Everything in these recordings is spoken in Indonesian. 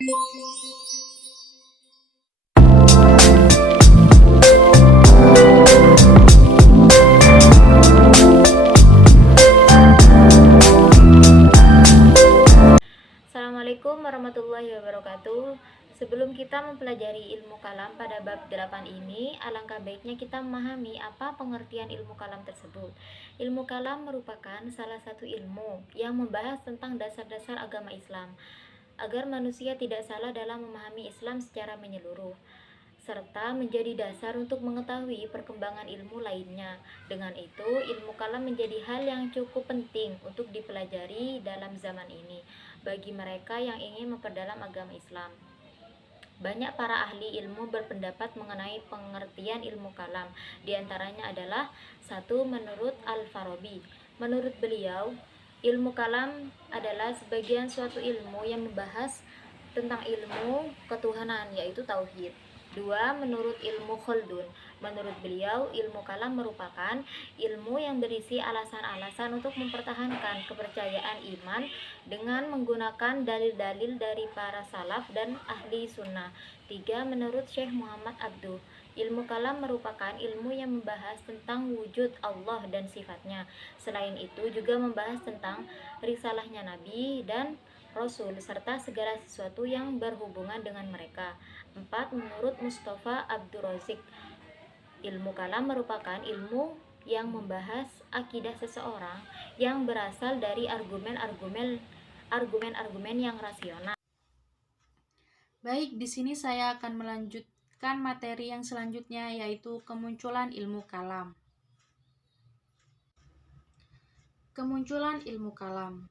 Assalamualaikum warahmatullahi wabarakatuh. Sebelum kita mempelajari ilmu kalam pada bab 8 ini, alangkah baiknya kita memahami apa pengertian ilmu kalam tersebut. Ilmu kalam merupakan salah satu ilmu yang membahas tentang dasar-dasar agama Islam, agar manusia tidak salah dalam memahami Islam secara menyeluruh, serta menjadi dasar untuk mengetahui perkembangan ilmu lainnya. Dengan itu, ilmu kalam menjadi hal yang cukup penting untuk dipelajari dalam zaman ini bagi mereka yang ingin memperdalam agama Islam. Banyak para ahli ilmu berpendapat mengenai pengertian ilmu kalam. Di antaranya adalah satu, menurut Al-Farabi. Menurut beliau, ilmu kalam adalah sebagian suatu ilmu yang membahas tentang ilmu ketuhanan, yaitu tauhid. Dua, menurut ilmu Khaldun. Menurut beliau, ilmu kalam merupakan ilmu yang berisi alasan-alasan untuk mempertahankan kepercayaan iman dengan menggunakan dalil-dalil dari para salaf dan ahli sunnah. Tiga, menurut Syekh Muhammad Abduh, ilmu kalam merupakan ilmu yang membahas tentang wujud Allah dan sifatnya. Selain itu juga membahas tentang risalahnya Nabi dan Rasul serta segala sesuatu yang berhubungan dengan mereka. 4. Menurut Mustafa Abdurrazik, ilmu kalam merupakan ilmu yang membahas akidah seseorang yang berasal dari argumen-argumen yang rasional. Baik, di sini saya akan melanjutkan materi yang selanjutnya, yaitu kemunculan ilmu kalam. Kemunculan ilmu kalam.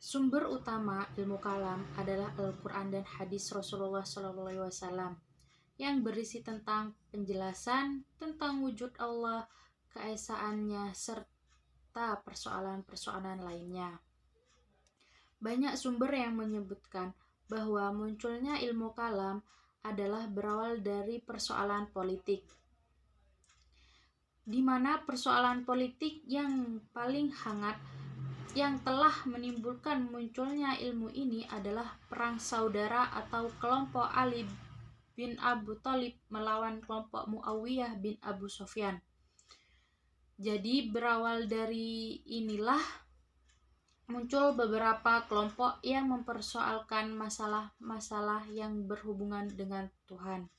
Sumber utama ilmu kalam adalah Al-Quran dan hadis Rasulullah SAW yang berisi tentang penjelasan tentang wujud Allah, keesaannya, serta persoalan-persoalan lainnya. Banyak sumber yang menyebutkan bahwa munculnya ilmu kalam adalah berawal dari persoalan politik, di mana persoalan politik yang paling hangat yang telah menimbulkan munculnya ilmu ini adalah perang saudara atau kelompok Ali bin Abu Thalib melawan kelompok Muawiyah bin Abu Sufyan. Jadi berawal dari inilah muncul beberapa kelompok yang mempersoalkan masalah-masalah yang berhubungan dengan Tuhan.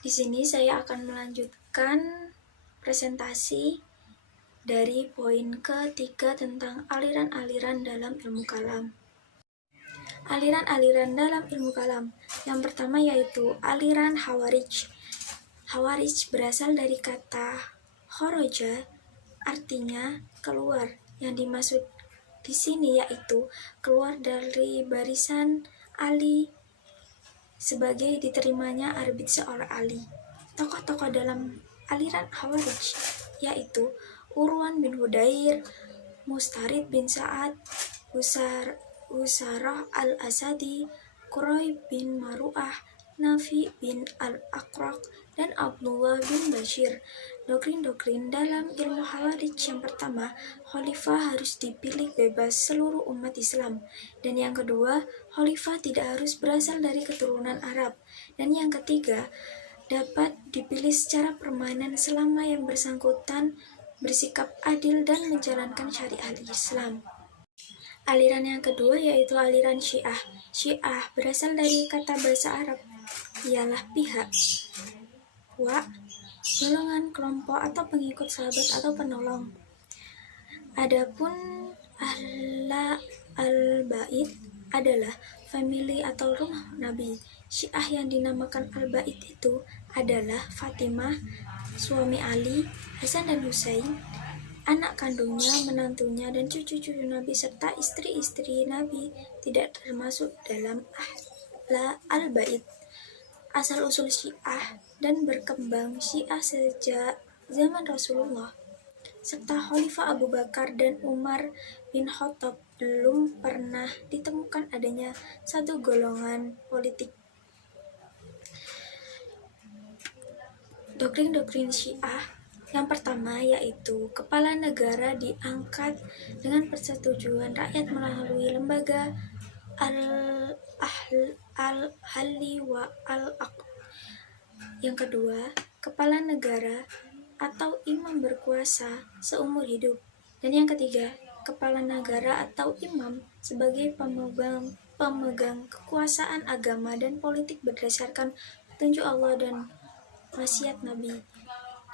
Di sini saya akan melanjutkan presentasi dari poin ketiga tentang aliran-aliran dalam ilmu kalam. Aliran-aliran dalam ilmu kalam. Yang pertama yaitu aliran Khawarij. Khawarij berasal dari kata khoroja, artinya keluar. Yang dimaksud di sini yaitu keluar dari barisan Ali sebagai diterimanya arbit seorang Ali. Tokoh-tokoh dalam aliran Khawarij yaitu Urwan bin Hudair, Mustarid bin Sa'ad, Usarah al-Asadi, Quroi bin Maru'ah, Nafi bin al-Aqraq, dan Abdullah bin Bashir. Doktrin-doktrin dalam ilmu Khawarij yang pertama, khalifah harus dipilih bebas seluruh umat Islam. Dan yang kedua, khalifah tidak harus berasal dari keturunan Arab. Dan yang ketiga, dapat dipilih secara permanen selama yang bersangkutan bersikap adil dan menjalankan syariat Islam. Aliran yang kedua yaitu aliran Syiah. Syiah berasal dari kata bahasa Arab, ialah pihak, wa, golongan, kelompok, atau pengikut, sahabat, atau penolong. Adapun Ahla al-Bait adalah famili atau rumah Nabi. Syiah yang dinamakan al-Bait itu adalah Fatimah, suami Ali, Hasan dan Husain, anak kandungnya, menantunya, dan cucu-cucu Nabi, serta istri-istri Nabi tidak termasuk dalam Ahla al-Bait. Asal-usul Syiah dan berkembang Syiah sejak zaman Rasulullah serta Khalifah Abu Bakar dan Umar bin Khattab belum pernah ditemukan adanya satu golongan politik. Doktrin-doktrin Syiah yang pertama yaitu kepala negara diangkat dengan persetujuan rakyat melalui lembaga al-halli wa al-aqd. Yang kedua, kepala negara atau imam berkuasa seumur hidup. Dan yang ketiga, kepala negara atau imam sebagai pemegang kekuasaan agama dan politik berdasarkan petunjuk Allah dan wasiat Nabi.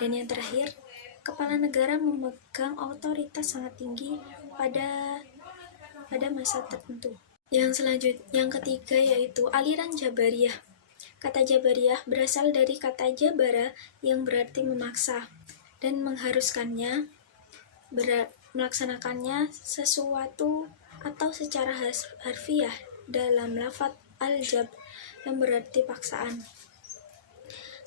Dan yang terakhir, kepala negara memegang otoritas sangat tinggi pada masa tertentu. Yang ketiga yaitu aliran Jabariyah. Kata Jabariyah berasal dari kata jabara yang berarti memaksa dan mengharuskannya melaksanakannya sesuatu atau secara harfiah dalam lafadz al-jabr yang berarti paksaan.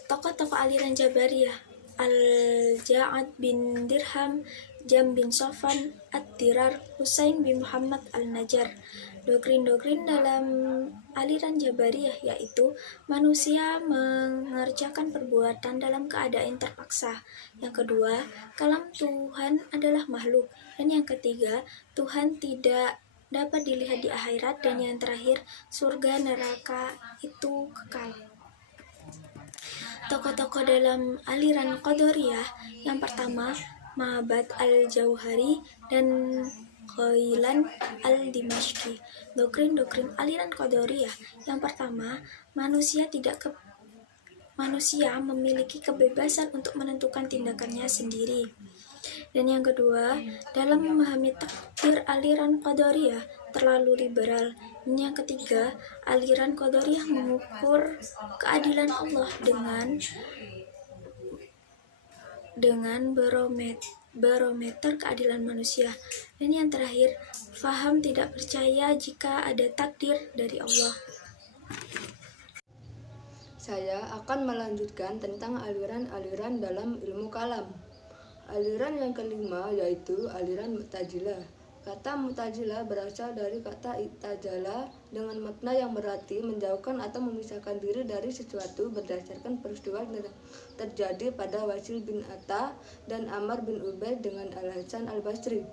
Tokoh-tokoh aliran Jabariyah: Al-Ja'ad bin Dirham, Jam bin Sofan, Ad-Dirar, Husain bin Muhammad al-Najjar. Doktrin-doktrin dalam aliran Jabariyah yaitu manusia mengerjakan perbuatan dalam keadaan terpaksa. Yang kedua, kalam Tuhan adalah makhluk. Dan yang ketiga, Tuhan tidak dapat dilihat di akhirat. Dan yang terakhir, surga neraka itu kekal. Tokoh-tokoh dalam aliran Qadariyah: yang pertama, Ma'bad al-Jauhari dan Ghailan al-Dimashqi. Doktrin-doktrin aliran Qadariyah: yang pertama, manusia memiliki kebebasan untuk menentukan tindakannya sendiri. Dan yang kedua, dalam memahami takdir aliran Qadariyah terlalu liberal. Dan yang ketiga, aliran Qadariyah mengukur keadilan Allah dengan barometer keadilan manusia. Dan yang terakhir, faham tidak percaya jika ada takdir dari Allah. Saya akan melanjutkan tentang aliran-aliran dalam ilmu kalam. Aliran yang kelima yaitu aliran Mu'tazilah. Kata Mu'tazilah berasal dari kata i'tazala dengan makna yang berarti menjauhkan atau memisahkan diri dari sesuatu berdasarkan peristiwa yang terjadi pada Wasil bin Atta dan Ammar bin Ubaid dengan Al-Hasan al-Basri.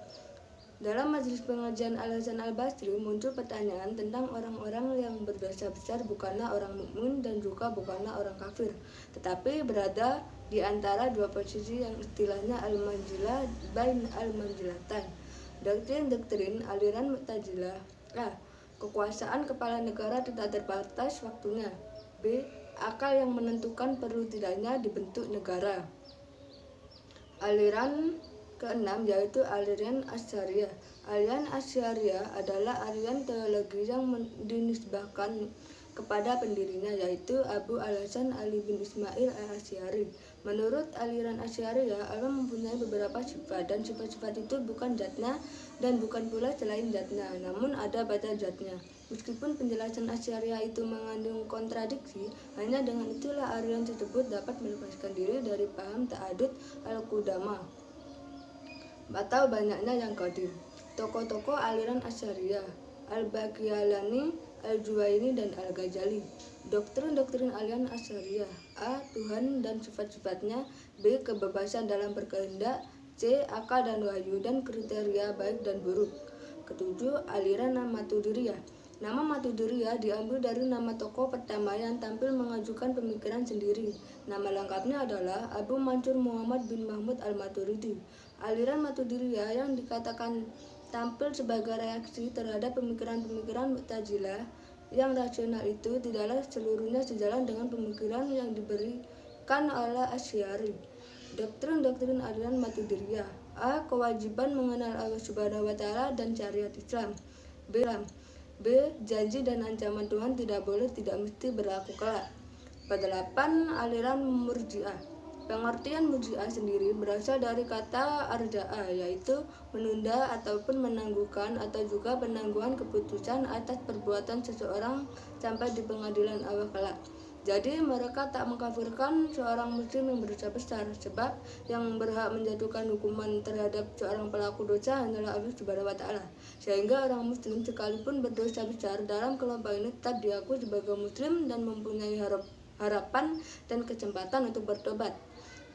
Dalam majelis pengajian Al-Hasan al-Basri muncul pertanyaan tentang orang-orang yang berdosa besar bukanlah orang mukmin dan juga bukanlah orang kafir, tetapi berada di antara dua posisi yang istilahnya al-manzilah bain al-manzilatan. Doktrin-doktrin aliran Mu'tazilah: A. Kekuasaan kepala negara tidak terbatas waktunya. B. Akal yang menentukan perlu tidaknya dibentuk negara. Aliran keenam yaitu aliran Asy'ariyah. Aliran Asy'ariyah adalah aliran teologi yang dinisbahkan kepada pendirinya yaitu Abu Al-Hasan Ali bin Ismail al-Asy'ari. Menurut aliran Asy'ariyah, Allah mempunyai beberapa sifat dan sifat-sifat itu bukan zatnya dan bukan pula selain zatnya, namun ada pada zatnya. Meskipun penjelasan Asy'ariyah itu mengandung kontradiksi, hanya dengan itulah aliran tersebut dapat melepaskan diri dari paham ta'adud al-qudama atau banyaknya yang qadim. Tokoh-tokoh aliran Asy'ariyah: Al-Baqillani, Al-Juwaini, dan Al-Ghazali. Doktrin-doktrin aliran Asy'ariyah: A. Tuhan dan sifat-sifatnya. B. Kebebasan dalam berkehendak. C. Akal dan wahyu dan kriteria baik dan buruk. Ketujuh, aliran Maturidiyah. Nama Maturidiyah diambil dari nama tokoh pertama yang tampil mengajukan pemikiran sendiri. Nama lengkapnya adalah Abu Mansur Muhammad bin Mahmud al-Maturidi. Aliran Maturidiyah yang dikatakan tampil sebagai reaksi terhadap pemikiran-pemikiran Mu'tazilah yang rasional itu tidaklah seluruhnya sejalan dengan pemikiran yang diberikan oleh Asy'ari. Doktrin-doktrin aliran Maturidiyah: A. Kewajiban mengenal Allah Subhanahu wa Ta'ala dan syariat Islam. B. Janji dan ancaman Tuhan tidak boleh tidak mesti berlaku kelak. Kedelapan, aliran Murji'ah. Pengertian Murji'ah sendiri berasal dari kata arja'a, yaitu menunda ataupun menangguhkan atau juga penangguhan keputusan atas perbuatan seseorang sampai di pengadilan Allah kelak. Jadi mereka tak mengkafirkan seorang muslim yang berdosa besar, sebab yang berhak menjatuhkan hukuman terhadap seorang pelaku dosa hanyalah Allah Subhanahu wa Ta'ala. Sehingga orang muslim sekalipun berdosa besar dalam kelompok ini tetap diakui sebagai muslim dan mempunyai harapan dan kesempatan untuk bertobat.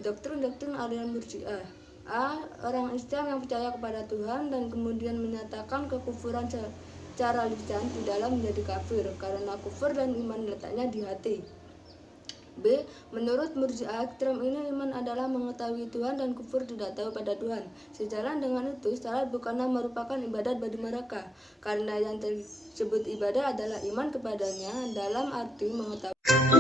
Doktrin-doktrin aliran Murji'ah: A. Orang Islam yang percaya kepada Tuhan dan kemudian menyatakan kekufuran secara lisan tidaklah menjadi kafir, karena kufur dan iman letaknya di hati. B. Menurut Murji'ah ekstrem ini, iman adalah mengetahui Tuhan dan kufur tidak tahu pada Tuhan. Sejalan dengan itu, salat bukanlah merupakan ibadat bagi mereka, karena yang tersebut ibadah adalah iman kepadanya dalam arti mengetahui